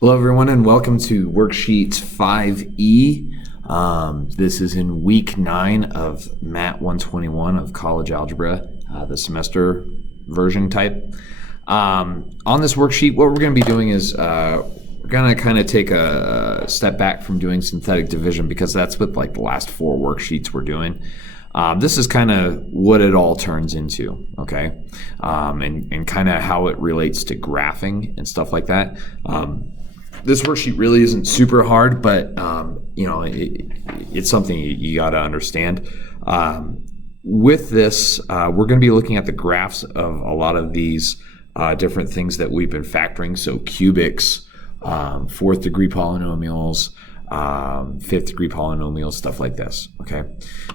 Hello everyone and welcome to worksheet 5E. This is in week 9 of MAT121 of college algebra, the semester version type. On this worksheet, what we're going to be doing is we're going to kind of take a step back from doing synthetic division because that's what like the last 4 worksheets we're doing. This is kind of what it all turns into, okay? And kind of how it relates to graphing and stuff like that. This worksheet really isn't super hard, but you know, it's something you got to understand. With this, we're going to be looking at the graphs of a lot of these different things that we've been factoring. So cubics, 4th degree polynomials, 5th degree polynomials, stuff like this. Okay.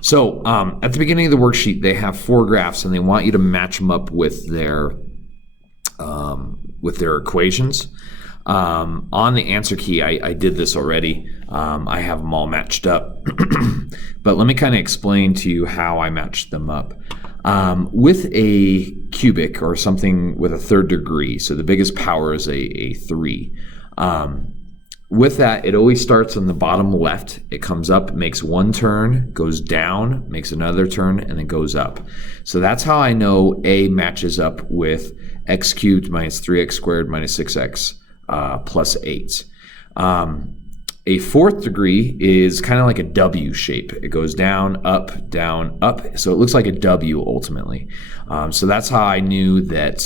So at the beginning of the worksheet, they have 4 graphs, and they want you to match them up with their equations. On the answer key, I did this already. I have them all matched up. But let me kind of explain to you how I matched them up. With a cubic or something with a 3rd degree, so the biggest power is a 3. With that, it always starts on the bottom left. It comes up, makes one turn, goes down, makes another turn, and then goes up. So that's how I know A matches up with x cubed minus 3x squared minus 6x. Plus 8. A 4th degree is kind of like a W shape. It goes down, up, so it looks like a W ultimately. So that's how I knew that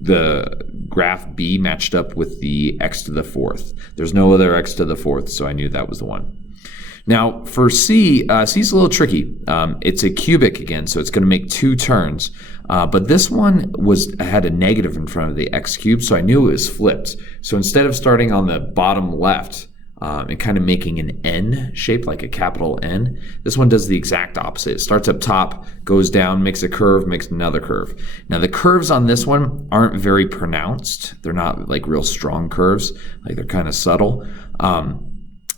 the graph B matched up with the x to the 4th. There's no other x to the 4th, so I knew that was the one. Now for C, C's a little tricky. It's a cubic again, so it's going to make 2 turns. But this one had a negative in front of the x cubed, so I knew it was flipped. So instead of starting on the bottom left and kind of making an N shape, like a capital N, this one does the exact opposite. It starts up top, goes down, makes a curve, makes another curve. Now the curves on this one aren't very pronounced. They're not like real strong curves, like they're kind of subtle.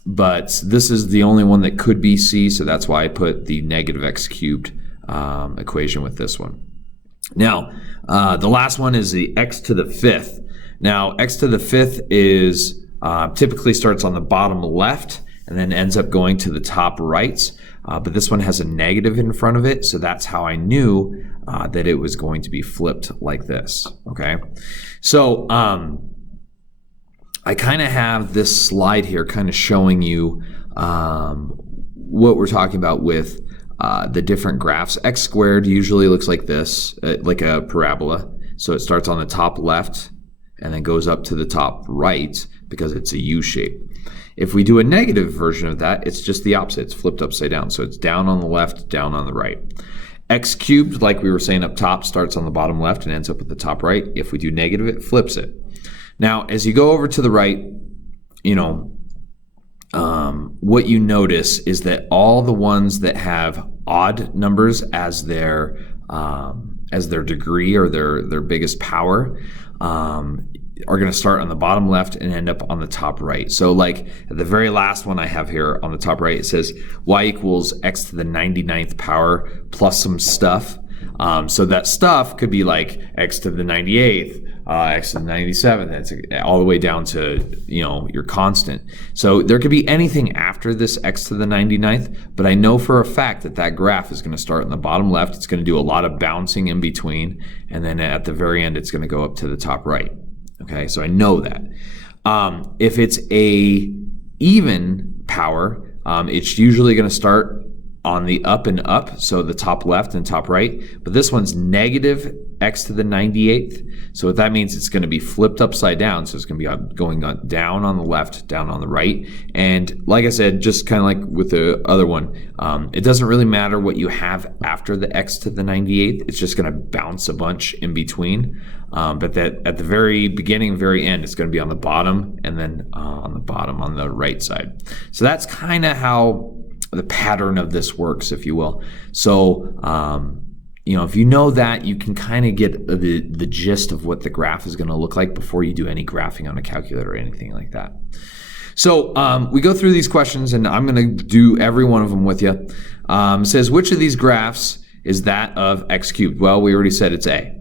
But this is the only one that could be C, so that's why I put the negative x cubed equation with this one. Now, the last one is the x to the 5th. Now, x to the 5th is typically starts on the bottom left and then ends up going to the top right. But this one has a negative in front of it, so that's how I knew that it was going to be flipped like this. Okay, so I kind of have this slide here kind of showing you what we're talking about with the different graphs. X squared usually looks like this, like a parabola. So it starts on the top left and then goes up to the top right because it's a U shape. If we do a negative version of that, it's just the opposite. It's flipped upside down. So it's down on the left, down on the right. X cubed, like we were saying up top, starts on the bottom left and ends up at the top right. If we do negative, it flips it. Now, as you go over to the right, you know, what you notice is that all the ones that have odd numbers as their degree or their biggest power are going to start on the bottom left and end up on the top right. So like at the very last one I have here on the top right, it says y equals x to the 99th power plus some stuff. So that stuff could be like x to the 98th, x to the 97th, that's all the way down to, you know, your constant. So there could be anything after this x to the 99th, but I know for a fact that that graph is going to start in the bottom left. It's going to do a lot of bouncing in between, and then at the very end, it's going to go up to the top right. Okay, so I know that. If it's a even power, it's usually going to start on the up and up, so the top left and top right, but this one's negative x to the 98th, so what that means, it's going to be flipped upside down, so it's going to be going down on the left, down on the right, and like I said, just kind of like with the other one, it doesn't really matter what you have after the x to the 98th, it's just going to bounce a bunch in between, but that at the very beginning, very end, it's going to be on the bottom, and then on the bottom on the right side. So that's kind of how the pattern of this works, if you will. So, you know, if you know that, you can kind of get the gist of what the graph is going to look like before you do any graphing on a calculator or anything like that. So we go through these questions, and I'm going to do every one of them with you. It says, which of these graphs is that of x cubed? Well, we already said it's A.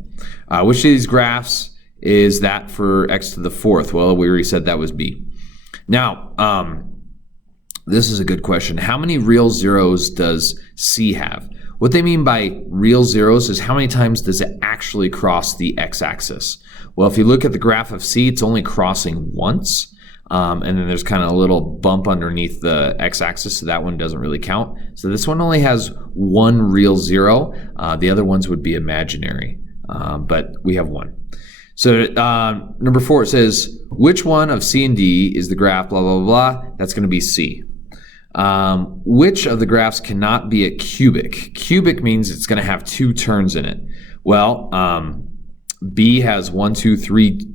Which of these graphs is that for x to the fourth? Well, we already said that was b. Now, this is a good question. How many real zeros does c have? What they mean by real zeros is how many times does it actually cross the x-axis? Well, if you look at the graph of c, it's only crossing once. And then there's kind of a little bump underneath the x-axis, so that one doesn't really count. So this one only has one real zero. The other ones would be imaginary, but we have one. So number 4, it says, which one of C and D is the graph, blah, blah, blah, blah. That's going to be C. Which of the graphs cannot be a cubic? Cubic means it's going to have 2 turns in it. Well, B has 1, 2, 3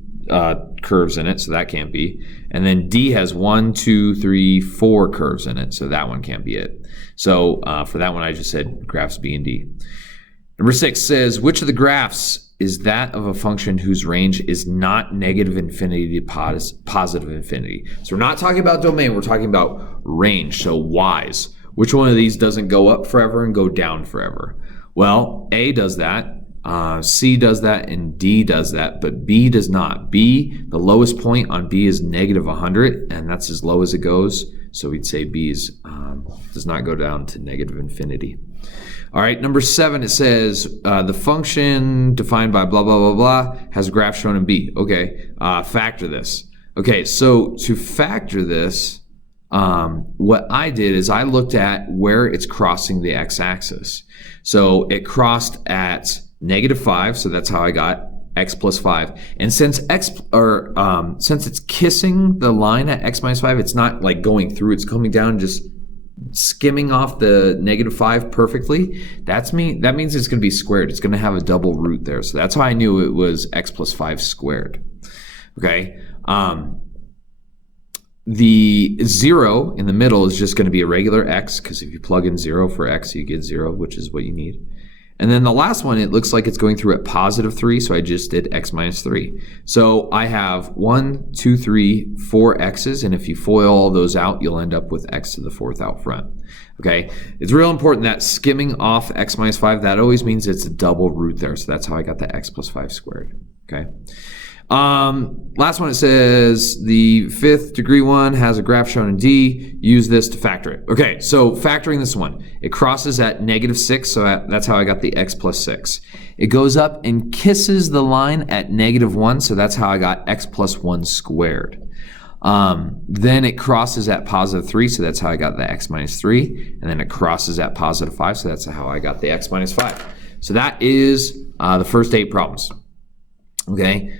curves in it, so that can't be. And then D has 1, 2, 3, 4 curves in it, so that one can't be it. So for that one, I just said graphs B and D. Number 6 says, which of the graphs is that of a function whose range is not negative infinity to positive infinity? So we're not talking about domain, we're talking about range, so y's. Which one of these doesn't go up forever and go down forever? Well, A does that, C does that, and D does that, but B does not. B, the lowest point on B is negative 100, and that's as low as it goes. So we'd say B does not go down to negative infinity. All right, number 7, it says the function defined by blah, blah, blah, blah has a graph shown in B. Okay, factor this. Okay, so to factor this, what I did is I looked at where it's crossing the x-axis. So it crossed at -5, so that's how I got x plus 5. And since since it's kissing the line at x minus 5, it's not like going through, it's coming down, just skimming off the -5 perfectly. That means it's going to be squared. It's going to have a double root there. So that's how I knew it was x plus 5 squared. Okay. The 0 in the middle is just going to be a regular x, because if you plug in 0 for x, you get 0, which is what you need. And then the last one, it looks like it's going through at +3, so I just did x minus 3. So I have 1, 2, 3, 4 x's, and if you FOIL all those out, you'll end up with x to the 4th out front. Okay, it's real important that skimming off x minus 5, that always means it's a double root there, so that's how I got the x plus 5 squared. Okay. Last one, it says the 5th degree one has a graph shown in D. Use this to factor it. Okay, so factoring this one, it crosses at -6, so that's how I got the x plus 6. It goes up and kisses the line at -1, so that's how I got x plus 1 squared. Then it crosses at +3, so that's how I got the x minus 3. And then it crosses at +5, so that's how I got the x minus 5. So that is the first 8 problems. Okay.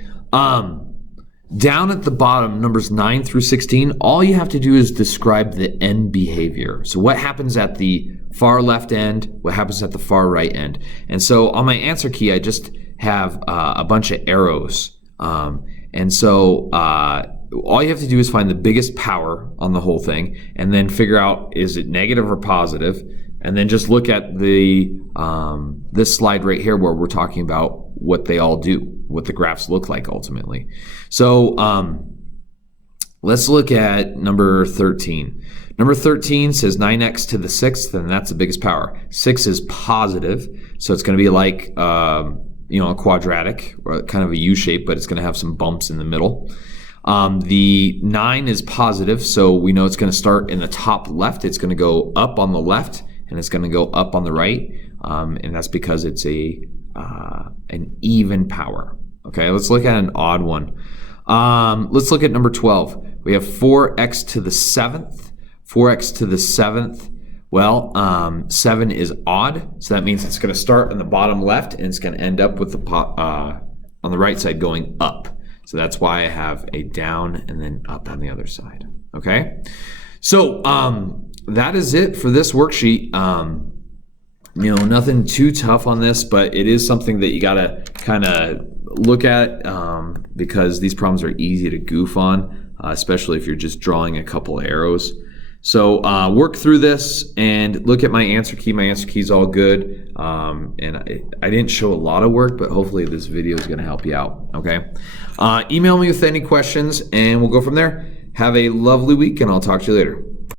Down at the bottom, numbers 9 through 16, all you have to do is describe the end behavior. So what happens at the far left end, what happens at the far right end. And so on my answer key, I just have a bunch of arrows. And so all you have to do is find the biggest power on the whole thing and then figure out, is it negative or positive? And then just look at the this slide right here where we're talking about what they all do, what the graphs look like ultimately. So let's look at number 13. Number 13 says 9x to the 6th, and that's the biggest power. 6 is positive, so it's going to be like a quadratic, or kind of a U shape, but it's going to have some bumps in the middle. The 9 is positive, so we know it's going to start in the top left. It's going to go up on the left, and it's going to go up on the right, and that's because it's an even power. Okay, let's look at an odd one. Let's look at number 12. We have 4x to the 7th. 4x to the 7th. Well, 7 is odd, so that means it's going to start on the bottom left, and it's going to end up with the on the right side going up. So that's why I have a down and then up on the other side. Okay, so that is it for this worksheet. Nothing too tough on this, but it is something that you gotta kind of look at because these problems are easy to goof on, especially if you're just drawing a couple of arrows. So work through this and look at my answer key. My answer key is all good, and I didn't show a lot of work, but hopefully this video is going to help you out. Okay, email me with any questions, and we'll go from there. Have a lovely week, and I'll talk to you later.